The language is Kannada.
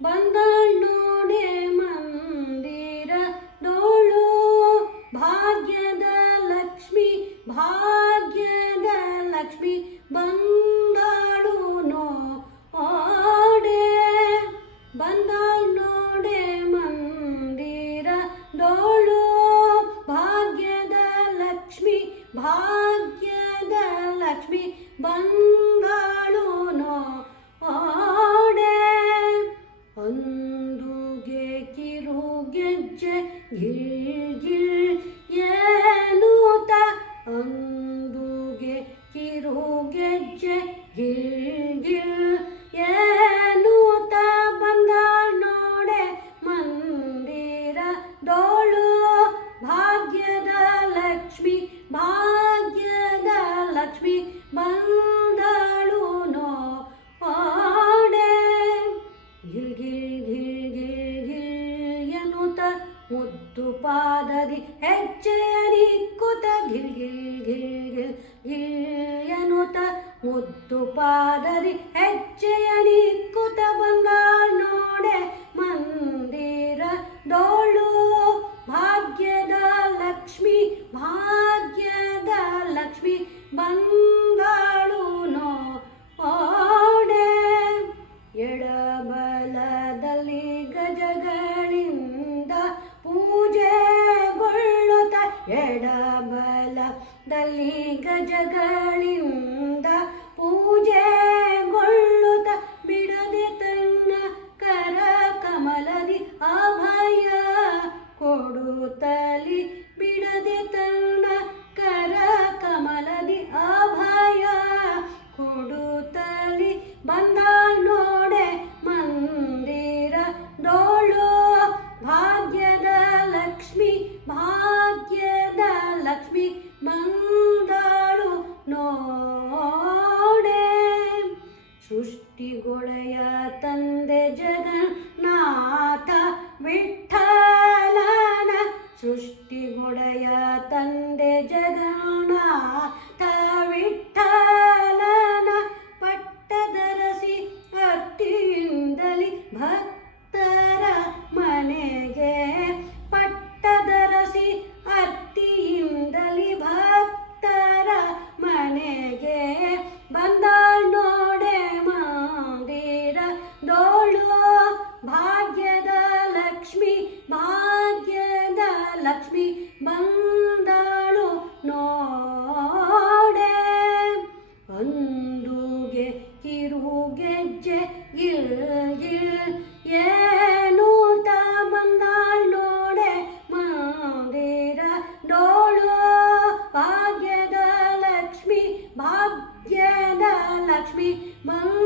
ಬಂದಾಳ್ ನೋಡೆ ಮಂದಿರದೋಳು ಭಾಗ್ಯದ ಲಕ್ಷ್ಮಿ ಭಾಗ್ಯದ ಲಕ್ಷ್ಮಿ ಬಂದಾಳು ನೋಡೆ ಬಂದಾಳ್ ನೋಡೆ ಮಂದಿರದೋಳು ಭಾಗ್ಯದ ಲಕ್ಷ್ಮಿ ಭಾಗ್ಯದ ಲಕ್ಷ್ಮಿ ಬಂದಾಳು ನೋಡೆ ಅಂದುಗೆ ಕಿರುಗೆಜ್ಜೆ ಗಿಲ್ ಗಿಲ್ ಏನೂತ ಅಂದುಗೆ ಕಿರುಗೆಜ್ಜೆ ಗಿಲ್ ಗಿಲ್ ಏನೂತ ಬಂದಾಳ್ ನೋಡೆ ಮಂದಿರದೋಳು ಭಾಗ್ಯದ ಲಕ್ಷ್ಮಿ ಭಾಗ್ಯದ ಲಕ್ಷ್ಮಿ ಬಂದಾಳು ನೋಡೆ ಗಿಲ್ ಗಿಲ್ ಗಿಲ್ ಗಿಲ್ ಗಿಲ್ ಎನ್ನುತ್ತ ಮುದ್ದು ಪಾದದಿ ಹೆಜ್ಜೆಯ ನಿಕ್ಕುತ್ತ ಗಿಲ್ ಗಿಲ್ ಗಿಲ್ ಗಿಲ್ ಗಿಲ್ ಎನ್ನುತ್ತ ಮುದ್ದು ಪಾದದಿ ಹೆಜ್ಜೆಯ ನಿಕ್ಕುತ್ತ ಬಂದಾಳ್ ನೋಡೆ ಮಂದಿರದೋಳು ಭಾಗ್ಯದ ಲಕ್ಷ್ಮಿ ಭಾಗ್ಯದ ಲಕ್ಷ್ಮಿ ಬಂದಾಳು ನೋಡೆ ಎಡಬಲದಲ್ಲಿ ಗಜಗಳಿಂದ ಪೂಜೆಗೊಳ್ಳುತ್ತ ಎಡಬಲದಲ್ಲಿ ಗಜಗಳಿಂದ ಪೂಜೆಗೊಳ್ಳುತ್ತ ಬಿಡದೆ ತನ್ನ ಕರ ಕಮಲದಿ ಅಭಯ ಕೊಡುತ್ತಲಿ ಬಿಡದೆ ತನ್ನ ಕರ ಕಮಲದಿ ಅಭಯ ಕೊಡುತ್ತಲಿ ಬಂದಾಳ್ ನೋಡೆ ಮಂದಿರದೋಳು ಭಾಗ್ಯದ ಲಕ್ಷ್ಮಿ ಭಾಗ್ಯದ ಲಕ್ಷ್ಮಿ ಬಂದಾಳು ನೋಡೆ ಸೃಷ್ಟಿಗೊಳೆಯ ತಂದೆ ಜಗನ್ನಾಥ ವಿಠ್ಠಲನ ಸೃಷ್ಟಿಗೊಡೆಯ ತಂದೆ ಜಗನ್ನಾಥ ವಿಠ್ಠಲನ ಪಟ್ಟದರಸಿ ಅಟ್ಟಿಯಿಂದಲಿ ಭಕ್ತರ ಮನೆಗೆ ಪಟ್ಟದರಸಿ ಅಟ್ಟಿಯಿಂದಲಿ ಭಕ್ತರ ಮನೆಗೆ ಬಂದಾಳ್ ನೋಡೆ ಮಂದಿರದೋಳು ಭಾಗ್ಯದ ಲಕ್ಷ್ಮಿ ಭಾಗ್ಯದ ಲಕ್ಷ್ಮಿ ಬಂದಾಳು ನೋಡೆ ಅಂದುಗೆ ಕಿರುಗೆಜ್ಜೆ ಗಿಲ್ ಗಿಲ್ ಏನೂತ ಬಂದಾಳ್ ನೋಡೆ ಮಂದಿರದೋಳು ಭಾಗ್ಯದ ಲಕ್ಷ್ಮಿ ಭಾಗ್ಯದ ಲಕ್ಷ್ಮಿ ಬಂದ